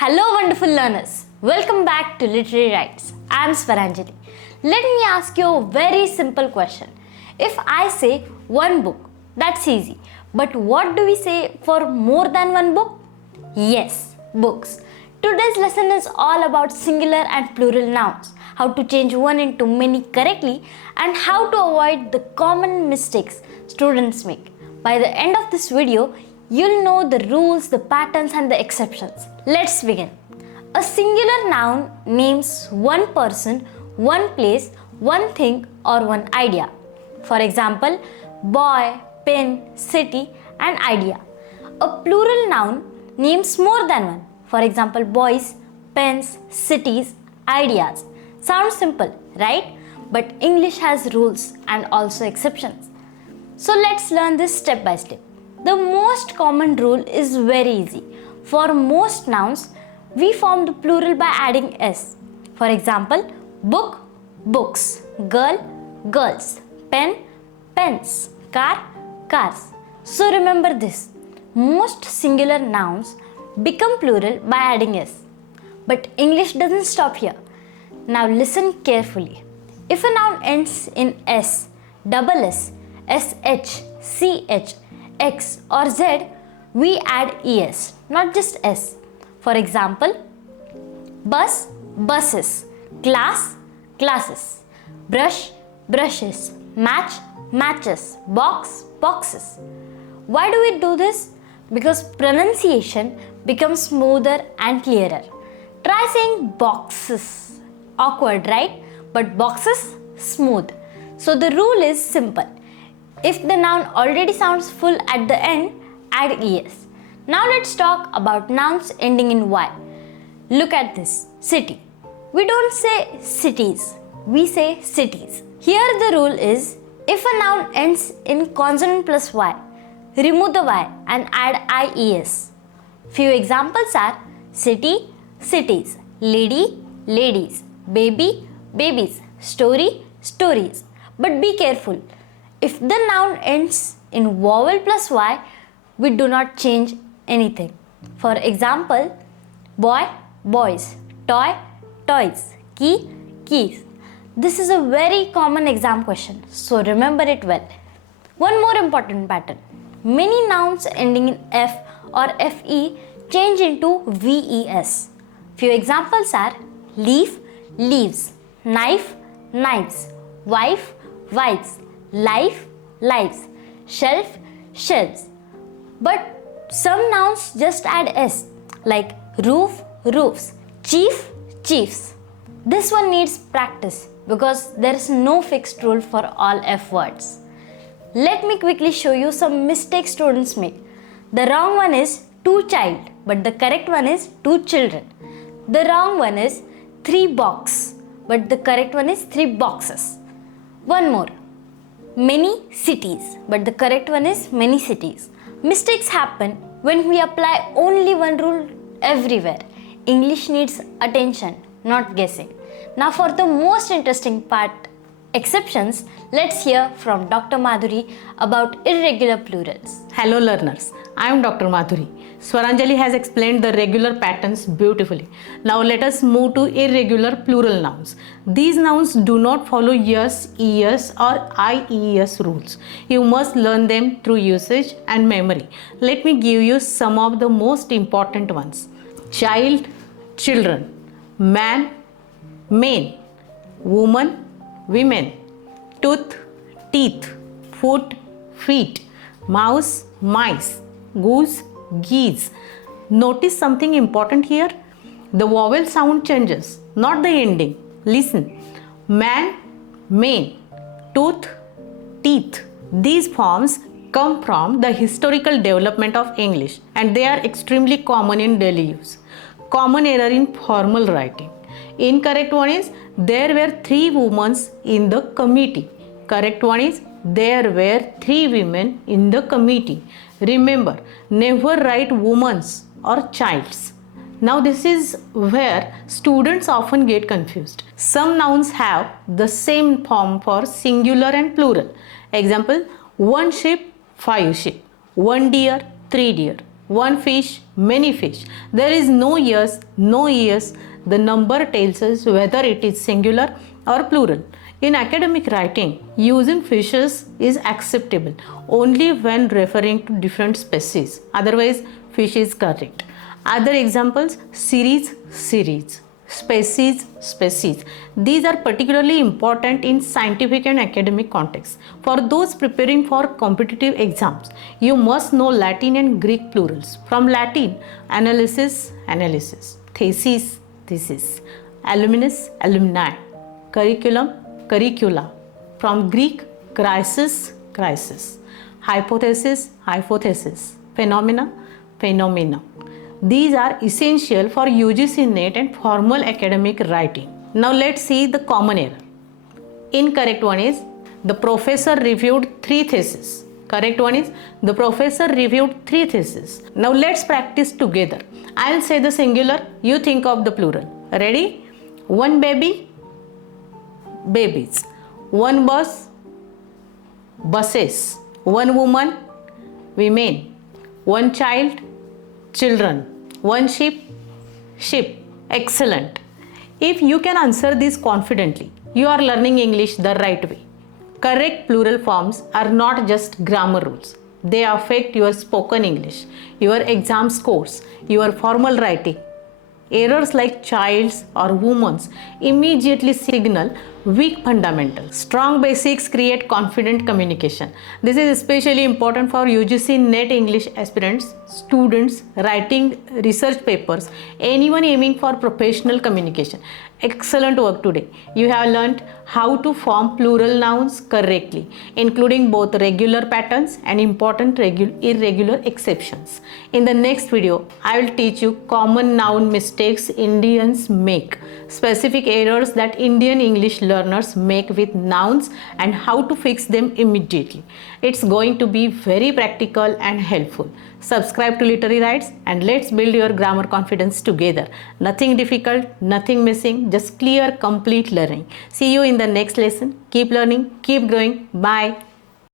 Hello wonderful learners, welcome back to Literary Rights. I am Swaranjali. Let me ask you a very simple question. If I say one book, that's easy. But what do we say for more than one book? Yes, books. Today's lesson is all about singular and plural nouns, how to change one into many correctly, and how to avoid the common mistakes students make. By the end of this video, you'll know the rules, the patterns, and the exceptions. Let's begin. A singular noun names one person, one place, one thing, or one idea. For example, boy, pen, city, and idea. A plural noun names more than one. For example, boys, pens, cities, ideas. Sounds simple, right? But English has rules and also exceptions. So let's learn this step by step. The most common rule is very easy. For most nouns, we form the plural by adding s. For example, book, books, girl, girls, pen, pens, car, cars. So remember this. Most singular nouns become plural by adding s. But English doesn't stop here. Now listen carefully. If a noun ends in s, double s, sh, ch, x or z, we add es, not just s. For example, bus, buses, class, classes, brush, brushes, match, matches, box, boxes. Why do we do this? Because pronunciation becomes smoother and clearer. Try saying boxes. Awkward, right? But boxes, smooth. So the rule is simple. If the noun already sounds full at the end, add es. Now let's talk about nouns ending in y. Look at this. City. We don't say cities. We say cities. Here the rule is, if a noun ends in consonant plus y, remove the y and add ies. Few examples are city, cities, lady, ladies, baby, babies, story, stories. But be careful. If the noun ends in vowel plus y, we do not change anything. For example, boy, boys, toy, toys, key, keys. This is a very common exam question, so remember it well. One more important pattern. Many nouns ending in f or fe change into ves. Few examples are leaf, leaves, knife, knives, wife, wives, life, lives, shelf, shelves. But some nouns just add s, like roof, roofs, chief, chiefs. This one needs practice because there is no fixed rule for all f words. Let me quickly show you some mistakes students make. The wrong one is two child, but the correct one is two children. The wrong one is three box, but the correct one is three boxes. One more. Many cities, but the correct one is many cities. Mistakes happen when we apply only one rule everywhere. English needs attention, not guessing. Now for the most interesting part, exceptions, let's hear from Dr. Madhuri about irregular plurals. Hello learners, I am Dr. Madhuri. Swaranjali has explained the regular patterns beautifully. Now let us move to irregular plural nouns. These nouns do not follow yes, es or ies rules. You must learn them through usage and memory. Let me give you some of the most important ones. Child, children, man, men, woman, women, tooth, teeth, foot, feet, mouse, mice, goose, geese. Notice something important here. The vowel sound changes, not the ending. Listen. Man, men, tooth, teeth. These forms come from the historical development of English and they are extremely common in daily use. Common error in formal writing. Incorrect one is there were three women in the committee. Correct one is there were three women in the committee. Remember, never write women's or child's. Now this is where students often get confused. Some nouns have the same form for singular and plural. Example, one sheep, five sheep. One deer, three deer. one fish, many fish. There is no yes, no yes. The number tells us whether it is singular or plural. In academic writing, using fishes is acceptable only when referring to different species. Otherwise, fish is correct. Other examples: series, series, species, species. These are particularly important in scientific and academic contexts. For those preparing for competitive exams, you must know Latin and Greek plurals. From Latin, analysis, analysis, thesis, thesis, alumnus, alumni, curriculum, curricula. From Greek, crisis, crisis, hypothesis, hypothesis, phenomena, phenomena. These are essential for UGC NET and formal academic writing. Now let's see the common error. Incorrect one is the professor reviewed 3 theses. Correct one is the professor reviewed 3 theses. Now let's practice together. I'll say the singular, you think of the plural. Ready? One baby, babies. One bus, buses. One woman, women. One child, children. One ship, ship. Excellent. If you can answer this confidently, you are learning English the right way. Correct plural forms are not just grammar rules. They affect your spoken English, your exam scores, your formal writing. Errors like child's or woman's immediately signal weak fundamentals. Strong basics create confident communication. This is especially important for UGC NET English aspirants, students writing research papers, anyone aiming for professional communication. Excellent work today. You have learned how to form plural nouns correctly, including both regular patterns and important irregular exceptions. In the next video, I will teach you common noun mistakes Indians make, specific errors that Indian English learners make with nouns, and how to fix them immediately. It's going to be very practical and helpful. Subscribe to Literary Rights and let's build your grammar confidence together. Nothing difficult, nothing missing, just clear, complete learning. See you in the next lesson. Keep learning, keep growing. Bye.